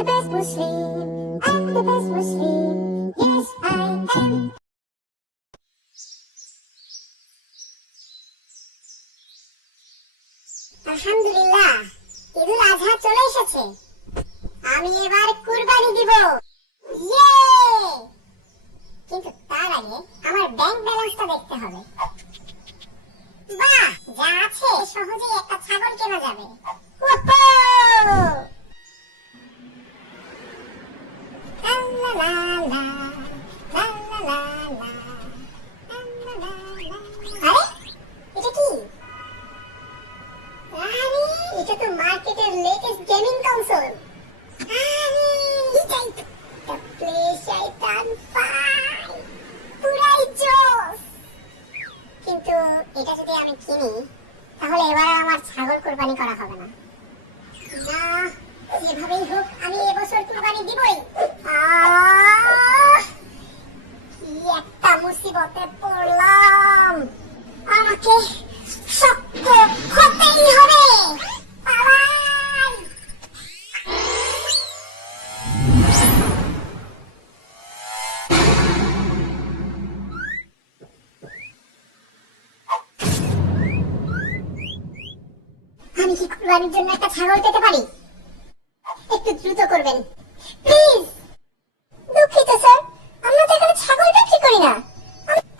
the best Muslim. I'm the best Muslim. Yes, I am. আলহামদুলিল্লাহ, ঈদুল আজহা চলে এসেছে। আমি এবার কুরবানি দিব। ইয়ে! কিন্তু তার আগে আমার ব্যাংক ব্যালেন্সটা দেখতে হবে। বাহ, যা আছে সহজেই একটা ছাগল কেনা যাবে। ওপো! লা লা লা লা লা লা লা। আরে এটা কি? আরে এটা তো মার্কেটের লেটেস্ট গেমিং কনসোল। আরে এটাই তো PlayStation 5 পুরাই জোস। কিন্তু এটা যদি আমি কিনি তাহলে এবার আমার ছাগল কুরবানি করা হবে না। না, যেভাবেই হোক আমি এবছর কুরবানি দিবই। কি একটা মুসিবতে পড়লাম, আমাকে শক্ত হতেই হবে। পালাই! আমি কি কুরবানির জন্য একটা ছাগল পেতে পারি? একটু দ্রুত করবেন প্লিজ। দুঃখিত স্যার, আমরা তো এখানে ছাগল বিক্রি করি না।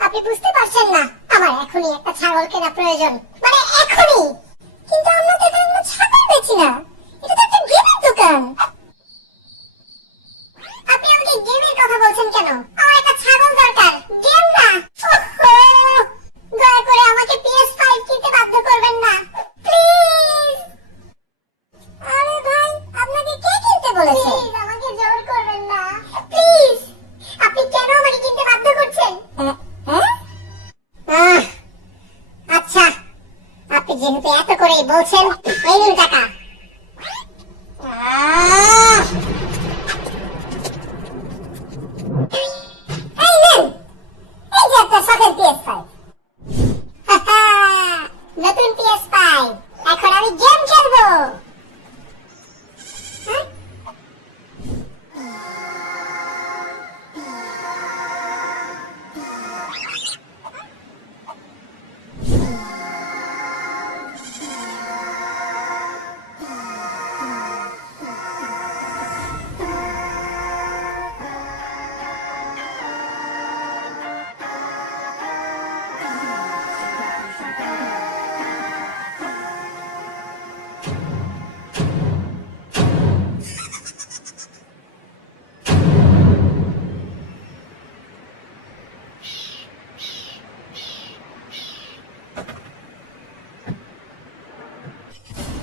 আপনি বুঝতে পারছেন না, আমার এখনই একটা ছাগল কেনা প্রয়োজন, মানে এখনই। কিন্তু আমরা তো এখানে কোনো ছাগল বেচি না, এটা তো একটা গেমের দোকান। আপনি আমাকে গেমের কথা বলছেন কেন? আমার একটা ছাগল দরকার, গেম না। ওহো! দয়া করে আমাকে PS5 কিনতে বাধ্য করবেন না প্লিজ। আরে ভাই, আপনাকে কে কিনতে বলেছে? প্লিজ আমাকে জোর করবেন না প্লিজ। আপনি কেন আমাকে কিনতে বাধ্য করছেন? আচ্ছা, আপনি যেহেতু এত করেই বলছেন, এই নিন টাকা। এই নেন, এই যে আপনার শখের PS5। নতুন PS5, এখন আমি গেম খেলবো।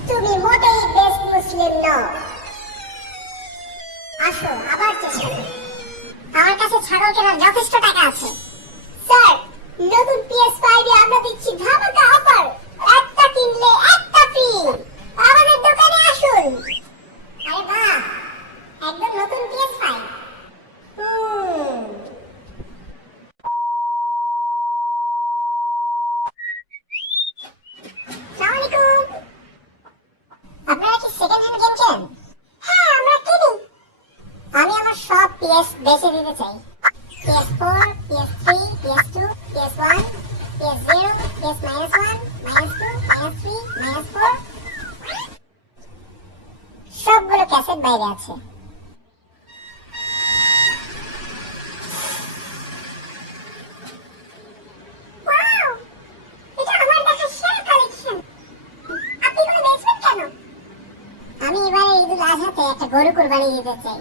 তুমি মোটেই বেস্ট মুসলিম নও। আসো আবার চেষ্টা করি। আমার কাছে ছাগল কেনার যথেষ্ট টাকা আছে। স্যার, নতুন PS5 এ আমরা দিচ্ছি ধামাকা অফার। একটা কিনলে একটা ফ্রি। আমাদের দোকানে আসুন। আরে বাহ, একদম নতুন PS5। আসসালামু আলাইকুম। আপনারা কি সেকেন্ড হ্যান্ড গেম খেলেন? হ্যাঁ, আমরা কিনি। আমি আমার সব PS বেচে দিতে চাই। PS4, PS3, PS2, PS1, PS0, PS-1, -2, -3, -4 সবগুলো ক্যাসেট বাইরে আছে। ওয়াও, এটা আমার দেখা সেরা কালেকশন। আপনি কোনো বেচবেন কেন? আমি এবারে ঈদুল আজহাতে একটা গরু কুরবানি দিতে চাই,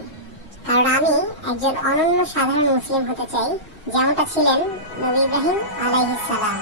কারণ আমি একজন অনন্য সাধারণ মুসলিম হতে চাই, যেমনটা ছিলেন নবী ইব্রাহিম আলাইহিস সালাম।